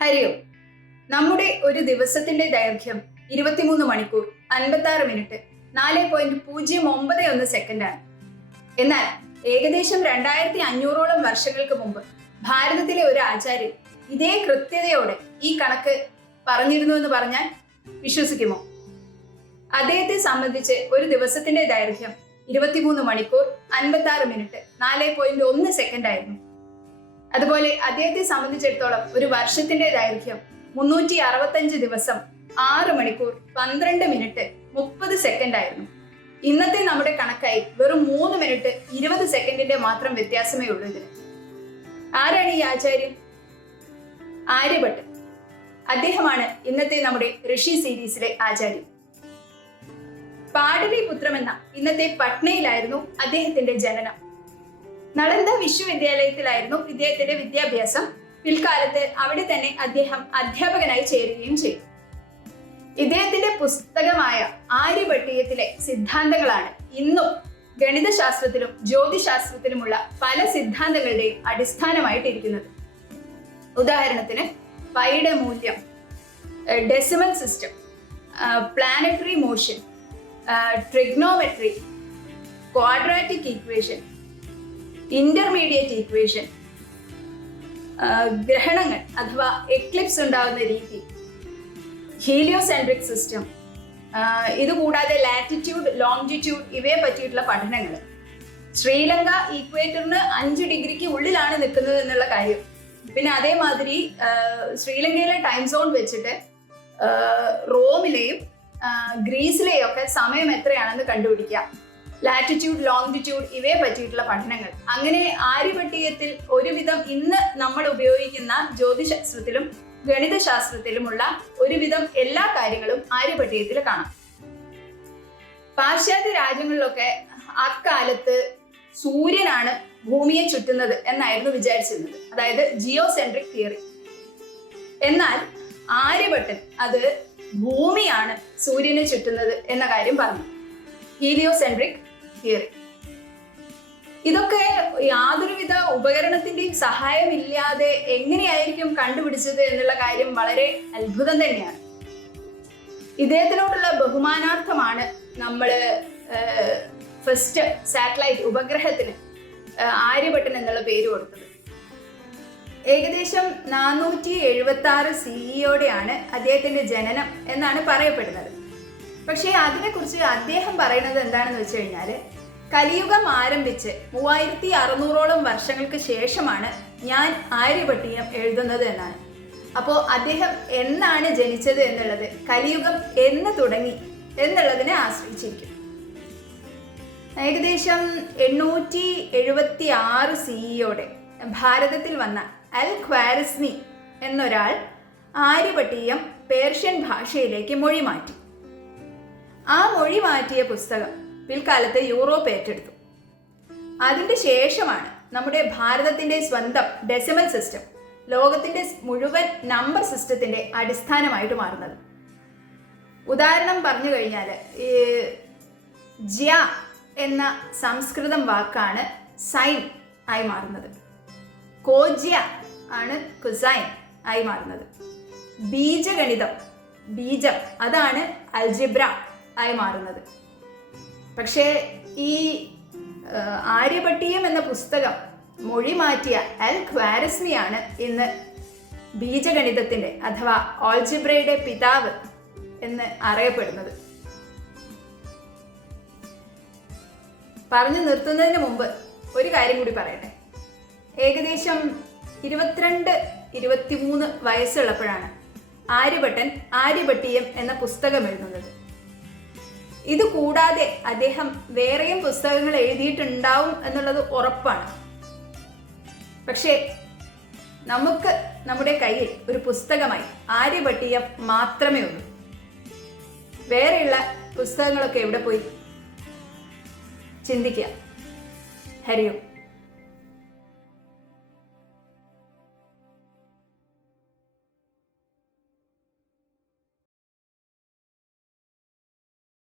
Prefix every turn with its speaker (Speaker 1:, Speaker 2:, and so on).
Speaker 1: ഹരിയോ നമ്മുടെ ഒരു ദിവസത്തിന്റെ ദൈർഘ്യം ഇരുപത്തിമൂന്ന് മണിക്കൂർ അൻപത്തി ആറ് മിനിറ്റ്. നാല് പോയിന്റ് പൂജ്യം ഒമ്പത് ഒന്ന് സെക്കൻഡാണ് എന്നാൽ ഏകദേശം രണ്ടായിരത്തി അഞ്ഞൂറോളം വർഷങ്ങൾക്ക് മുമ്പ് ഭാരതത്തിലെ ഒരു ആചാര്യൻ ഇതേ കൃത്യതയോടെ ഈ കണക്ക് പറഞ്ഞിരുന്നു എന്ന് പറഞ്ഞാൽ വിശ്വസിക്കുമോ? അദ്ദേഹത്തെ സംബന്ധിച്ച് ഒരു ദിവസത്തിന്റെ ദൈർഘ്യം ഇരുപത്തിമൂന്ന് മണിക്കൂർ അൻപത്തി ആറ് മിനിറ്റ്. നാല് പോയിന്റ് ഒന്ന് സെക്കൻഡ് ആയിരുന്നു. അതുപോലെ അദ്ദേഹത്തെ സംബന്ധിച്ചിടത്തോളം ഒരു വർഷത്തിന്റെ ദൈർഘ്യം മുന്നൂറ്റി അറുപത്തഞ്ച് ദിവസം ആറ് മണിക്കൂർ പന്ത്രണ്ട് മിനിറ്റ് മുപ്പത് സെക്കൻഡ് ആയിരുന്നു ഇന്നത്തെ നമ്മുടെ കണക്കായി വെറും മൂന്ന് മിനിറ്റ് ഇരുപത് സെക്കൻഡിന്റെ മാത്രം വ്യത്യാസമേ ഉള്ളൂ ഇതിന്. ആരാണ് ഈ ആചാര്യൻ? ആര്യഭട്ട്. അദ്ദേഹമാണ് ഇന്നത്തെ നമ്മുടെ ഋഷി സീരീസിലെ ആചാര്യൻ. പാടലിപുത്രം എന്ന ഇന്നത്തെ പട്നയിലായിരുന്നു അദ്ദേഹത്തിന്റെ ജനനം. നളന്ദ വിശ്വവിദ്യാലയത്തിലായിരുന്നു ഇദ്ദേഹത്തിന്റെ വിദ്യാഭ്യാസം. പിൽക്കാലത്ത് അവിടെ തന്നെ അദ്ദേഹം അധ്യാപകനായി ചേരുകയും ചെയ്തു. ഇദ്ദേഹത്തിന്റെ പുസ്തകമായ ആര്യഭട്ടീയത്തിലെ സിദ്ധാന്തങ്ങളാണ്. ഇന്നും ഗണിതശാസ്ത്രത്തിലും ജ്യോതിശാസ്ത്രത്തിലുമുള്ള പല സിദ്ധാന്തങ്ങളുടെയും അടിസ്ഥാനമായിട്ടിരിക്കുന്നത് ഉദാഹരണത്തിന് പൈയുടെ മൂല്യം decimal system planetary motion trigonometry quadratic equation intermediate equation ഗ്രഹണങ്ങൾ അഥവാ എക്ലിപ്സ് ഉണ്ടാകുന്ന രീതി ഹീലിയോസെൻട്രിക് സിസ്റ്റം ഇതുകൂടാതെ ലാറ്റിറ്റ്യൂഡ് ലോങ്ജിറ്റ്യൂഡ് ഇവയെ പറ്റിയിട്ടുള്ള പഠനങ്ങൾ. ശ്രീലങ്ക ഈക്വേറ്ററിന് അഞ്ച് ഡിഗ്രിക്ക് ഉള്ളിലാണ് നിൽക്കുന്നത് എന്നുള്ള കാര്യം. പിന്നെ അതേമാതിരി ശ്രീലങ്കയിലെ ടൈം സോൺ വെച്ചിട്ട് റോമിലെയും ഗ്രീസിലെയും ഒക്കെ സമയം എത്രയാണെന്ന് കണ്ടുപിടിക്കുക. ലാറ്റിറ്റ്യൂഡ് ലോങ്ജിറ്റ്യൂഡ് ഇവയെ പറ്റിയിട്ടുള്ള പഠനങ്ങൾ. അങ്ങനെ ആര്യപട്ടികത്തിൽ ഒരുവിധം ഇന്ന് നമ്മൾ ഉപയോഗിക്കുന്ന ജ്യോതിശാസ്ത്രത്തിലും ഗണിതശാസ്ത്രത്തിലുമുള്ള ഒരുവിധം എല്ലാ കാര്യങ്ങളും ആര്യപട്ടികത്തിൽ കാണാം. പാശ്ചാത്യ രാജ്യങ്ങളിലൊക്കെ അക്കാലത്ത് സൂര്യനാണ് ഭൂമിയെ ചുറ്റുന്നത് എന്നായിരുന്നു വിചാരിച്ചിരുന്നത്. അതായത് ജിയോ സെൻട്രിക് തിയറി എന്നാൽ ആര്യഭട്ടൻ അത് ഭൂമിയാണ് സൂര്യനെ ചുറ്റുന്നത് എന്ന കാര്യം പറഞ്ഞു. ഹീലിയോസെൻട്രിക് ഇതൊക്കെ യാതൊരുവിധ ഉപകരണത്തിന്റെയും സഹായമില്ലാതെ എങ്ങനെയായിരിക്കും കണ്ടുപിടിച്ചത് എന്നുള്ള കാര്യം വളരെ അത്ഭുതം തന്നെയാണ്. ഇദ്ദേഹത്തിനോടുള്ള ബഹുമാനാർത്ഥമാണ് നമ്മൾ ഫസ്റ്റ് സാറ്റലൈറ്റ് ഉപഗ്രഹത്തിന് ആര്യഭട്ടൻ എന്നുള്ള പേര് കൊടുത്തത്. ഏകദേശം നാനൂറ്റി എഴുപത്തി ആറ് സിഇയോടെയാണ് അദ്ദേഹത്തിന്റെ ജനനം എന്നാണ് പറയപ്പെടുന്നത്. പക്ഷേ അതിനെക്കുറിച്ച് അദ്ദേഹം പറയുന്നത് എന്താണെന്ന് വെച്ച് കഴിഞ്ഞാൽ കലിയുഗം ആരംഭിച്ച് മൂവായിരത്തി അറുന്നൂറോളം വർഷങ്ങൾക്ക് ശേഷമാണ് ഞാൻ ആര്യഭട്ടീയം എഴുതുന്നത് എന്നാണ്. അപ്പോൾ അദ്ദേഹം എന്നാണ് ജനിച്ചത് എന്നുള്ളത് കലിയുഗം എന്ന് തുടങ്ങി എന്നുള്ളതിനെ ആശ്രയിച്ചിരിക്കും. ഏകദേശം എണ്ണൂറ്റി എഴുപത്തി ആറ് സിഇയോടെ ഭാരതത്തിൽ വന്ന അൽ ഖ്വാരസ്നി എന്നൊരാൾ ആര്യഭട്ടീയം പേർഷ്യൻ ഭാഷയിലേക്ക് മൊഴി മാറ്റി. ആ മൊഴി മാറ്റിയ പുസ്തകം പിൽക്കാലത്ത് യൂറോപ്പ് ഏറ്റെടുത്തു. അതിന്റെ ശേഷമാണ് നമ്മുടെ ഭാരതത്തിന്റെ സ്വന്തം ഡെസിമൽ സിസ്റ്റം ലോകത്തിന്റെ മുഴുവൻ നമ്പർ സിസ്റ്റത്തിന്റെ അടിസ്ഥാനമായിട്ട് മാറുന്നത്. ഉദാഹരണം പറഞ്ഞു കഴിഞ്ഞാൽ ഈ ജ്യ എന്ന സംസ്കൃതം വാക്കാണ് സൈൻ ആയി മാറുന്നത്. കോജ്യ ആണ് കുസൈൻ ആയി മാറുന്നത്. ബീജഗണിതം ബീജം അതാണ് അൽജിബ്ര. ആയി മാറുന്നത്. പക്ഷേ ഈ ആര്യഭട്ടീയം എന്ന പുസ്തകം മൊഴി മാറ്റിയ എൽ ക്വാരസ്മിയാണ് ഇന്ന് ബീജഗണിതത്തിന്റെ അഥവാ ഓൾജിബ്രയുടെ പിതാവ് എന്ന് അറിയപ്പെടുന്നത്. പറഞ്ഞു നിർത്തുന്നതിന് മുമ്പ് ഒരു കാര്യം കൂടി പറയട്ടെ. ഏകദേശം ഇരുപത്തിരണ്ട് ഇരുപത്തിമൂന്ന് വയസ്സുള്ളപ്പോഴാണ് ആര്യഭട്ടൻ ആര്യഭട്ടീയം എന്ന പുസ്തകം എഴുതുന്നത്. ഇത് കൂടാതെ അദ്ദേഹം വേറെയും പുസ്തകങ്ങൾ എഴുതിയിട്ടുണ്ടാവും എന്നുള്ളത് ഉറപ്പാണ്. പക്ഷേ നമുക്ക് നമ്മുടെ കയ്യിൽ ഒരു പുസ്തകമായി ആര്യഭട്ടിയ മാത്രമേ ഉള്ളൂ. വേറെയുള്ള പുസ്തകങ്ങളൊക്കെ എവിടെ പോയി? ചിന്തിക്കുക. ഹരിയും.